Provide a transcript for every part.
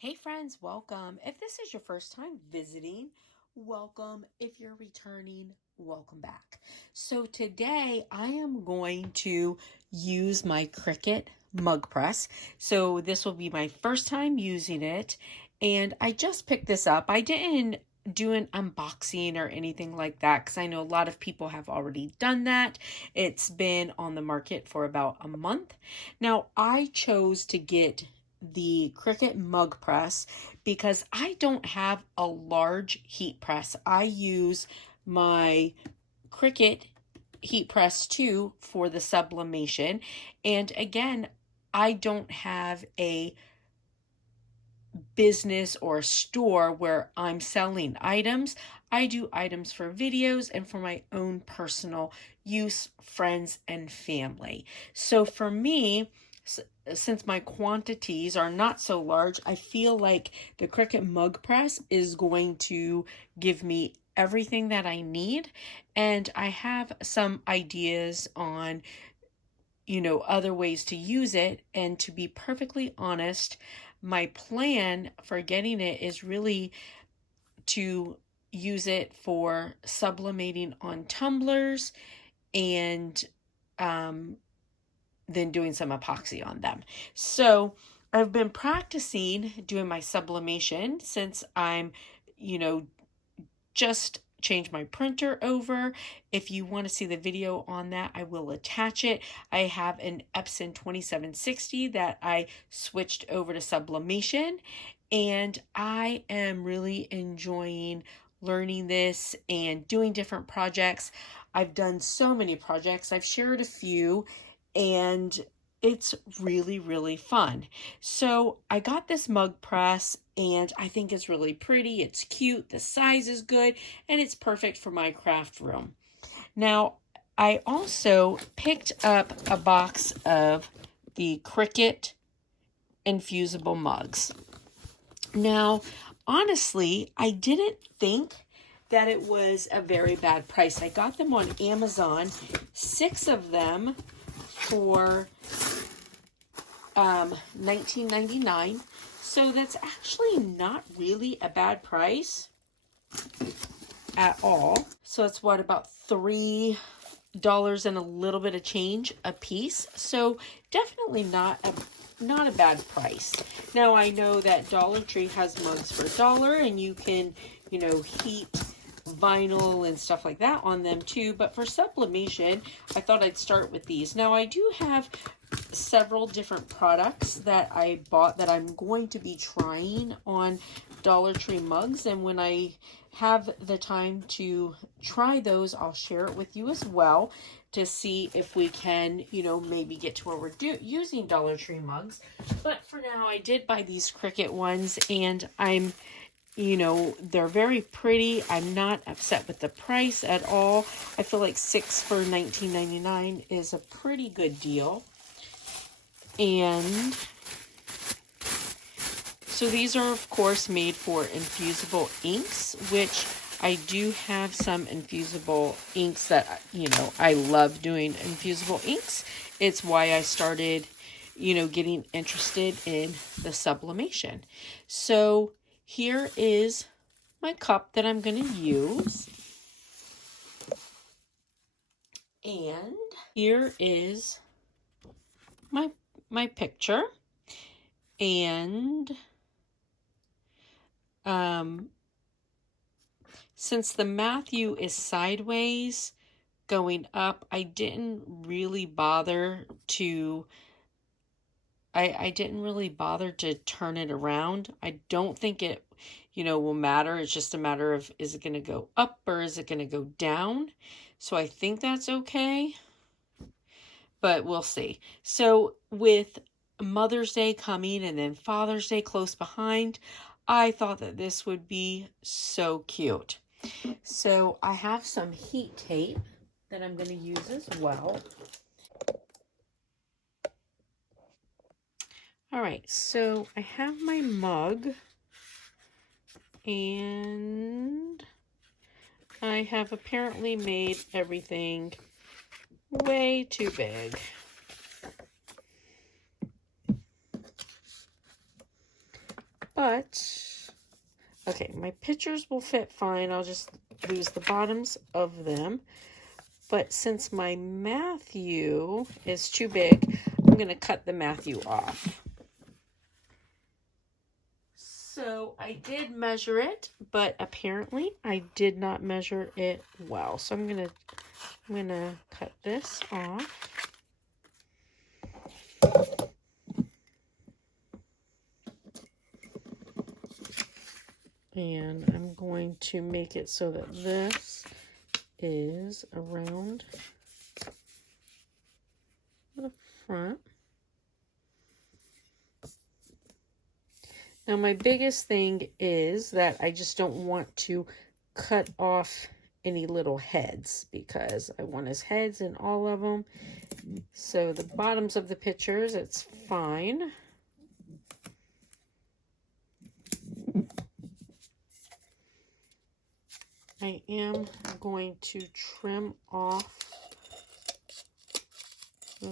Hey friends, welcome. If this is your first time visiting, welcome. If you're returning, welcome back. So today I am going to use my Cricut mug press. So this will be my first time using it, and I just picked this up. I didn't do an unboxing or anything like that because I know a lot of people have already done that. It's been on the market for about a month. Now I chose to get the Cricut mug press because I don't have a large heat press. I use my Cricut heat press too for the sublimation. And again, I don't have a business or a store where I'm selling items. I do items for videos and for my own personal use, friends and family. So for me, since my quantities are not so large, I feel like the Cricut mug press is going to give me everything that I need. And I have some ideas on, other ways to use it. And to be perfectly honest, my plan for getting it is really to use it for sublimating on tumblers and then doing some epoxy on them. So I've been practicing doing my sublimation since I'm, just change my printer over. If you want to see the video on that, I will attach it. I have an Epson 2760 that I switched over to sublimation, and I am really enjoying learning this and doing different projects. I've done so many projects. I've shared a few, and it's really, really fun. So I got this mug press and I think it's really pretty. It's cute. The size is good and it's perfect for my craft room. Now, I also picked up a box of the Cricut infusible mugs. Now, honestly, I didn't think that it was a very bad price. I got them on Amazon, 6 of them for $19.99. So that's actually not really a bad price at all. So it's what, about $3 and a little bit of change a piece. So definitely not a bad price. Now I know that Dollar Tree has mugs for $1 and you can, heat vinyl and stuff like that on them too, but for sublimation I thought I'd start with these. Now I do have several different products that I bought that I'm going to be trying on Dollar Tree mugs, and when I have the time to try those, I'll share it with you as well to see if we can, maybe get to where we're using Dollar Tree mugs. But for now, I did buy these Cricut ones, and I'm they're very pretty. I'm not upset with the price at all. I feel like 6 for $19.99 is a pretty good deal. And so these are, of course, made for infusible inks, which I do have some infusible inks that, I love doing infusible inks. It's why I started, getting interested in the sublimation. So here is my cup that I'm going to use. And here is my picture. And since the Matthew is sideways going up, I didn't really bother to turn it around. I don't think it, will matter. It's just a matter of, is it going to go up or is it going to go down? So I think that's okay, but we'll see. So with Mother's Day coming and then Father's Day close behind, I thought that this would be so cute. So I have some heat tape that I'm going to use as well. All right, so I have my mug, and I have apparently made everything way too big. But, okay, my pictures will fit fine. I'll just lose the bottoms of them. But since my Matthew is too big, I'm going to cut the Matthew off. So I did measure it, but apparently I did not measure it well. So I'm gonna cut this off. And I'm going to make it so that this is around the front. Now my biggest thing is that I just don't want to cut off any little heads because I want his heads in all of them. So the bottoms of the pictures, it's fine. I am going to trim off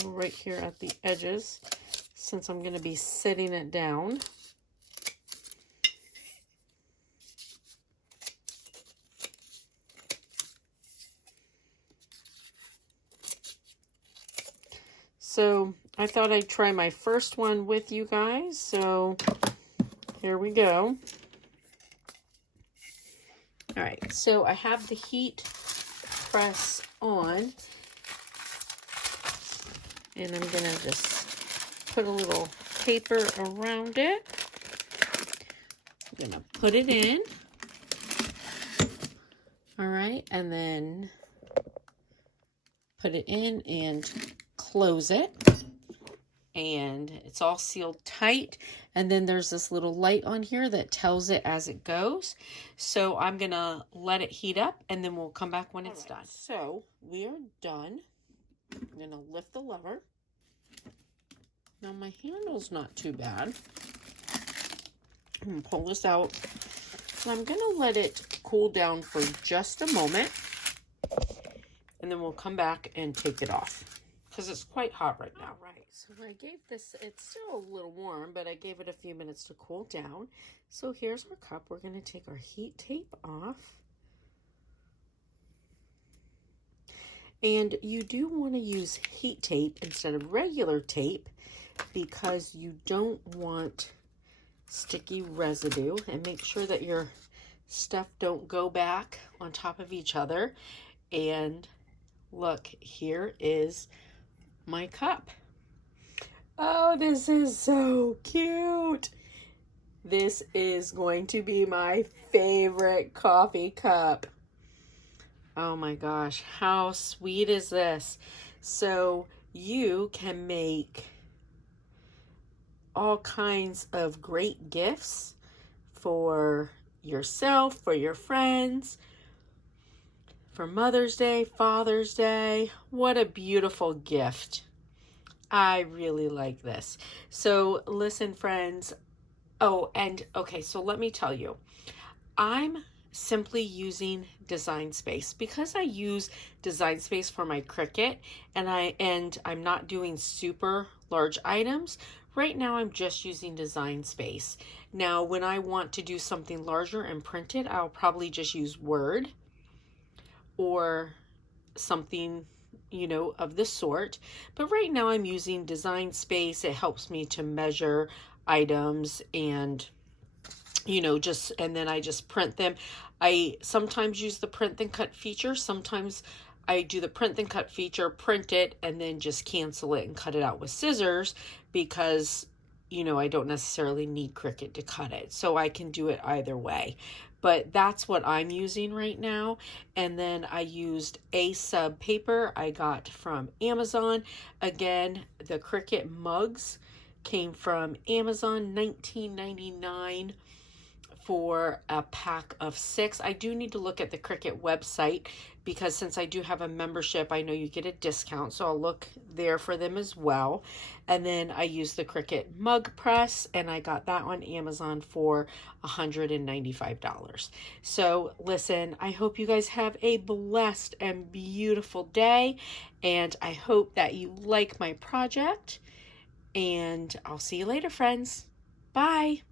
right here at the edges since I'm going to be sitting it down. So I thought I'd try my first one with you guys. So here we go. All right, so I have the heat press on. And I'm gonna just put a little paper around it. I'm gonna put it in. All right, and then put it in and close it. And it's all sealed tight. And then there's this little light on here that tells it as it goes. So I'm gonna let it heat up and then we'll come back when it's done. So we are done. I'm gonna lift the lever. Now my handle's not too bad. I'm gonna pull this out. And I'm gonna let it cool down for just a moment. And then we'll come back and take it off because it's quite hot right now. All right, so I gave this, it's still a little warm, but I gave it a few minutes to cool down. So here's our cup. We're gonna take our heat tape off. And you do want to use heat tape instead of regular tape because you don't want sticky residue, and make sure that your stuff don't go back on top of each other. And look, here is my cup. Oh, this is so cute. This is going to be my favorite coffee cup. Oh my gosh, how sweet is this? So you can make all kinds of great gifts for yourself, for your friends, for Mother's Day, Father's Day. What a beautiful gift. I really like this. So listen, friends. Oh, and okay, so let me tell you, I'm simply using Design Space because I use Design Space for my Cricut, and I'm not doing super large items. Right now I'm just using Design Space. Now when I want to do something larger and print it, I'll probably just use Word or something, you know, of the sort. But right now I'm using Design Space. It helps me to measure items and, you know, and then I just print them. I sometimes use the print then cut feature. Sometimes I do the print then cut feature, print it, and then just cancel it and cut it out with scissors because, you know, I don't necessarily need Cricut to cut it. So I can do it either way. But that's what I'm using right now. And then I used a sub paper I got from Amazon. Again, the Cricut mugs came from Amazon, $19.99 for a pack of 6. I do need to look at the Cricut website because since I do have a membership, I know you get a discount. So I'll look there for them as well. And then I used the Cricut mug press and I got that on Amazon for $195. So listen, I hope you guys have a blessed and beautiful day. And I hope that you like my project. And I'll see you later, friends. Bye.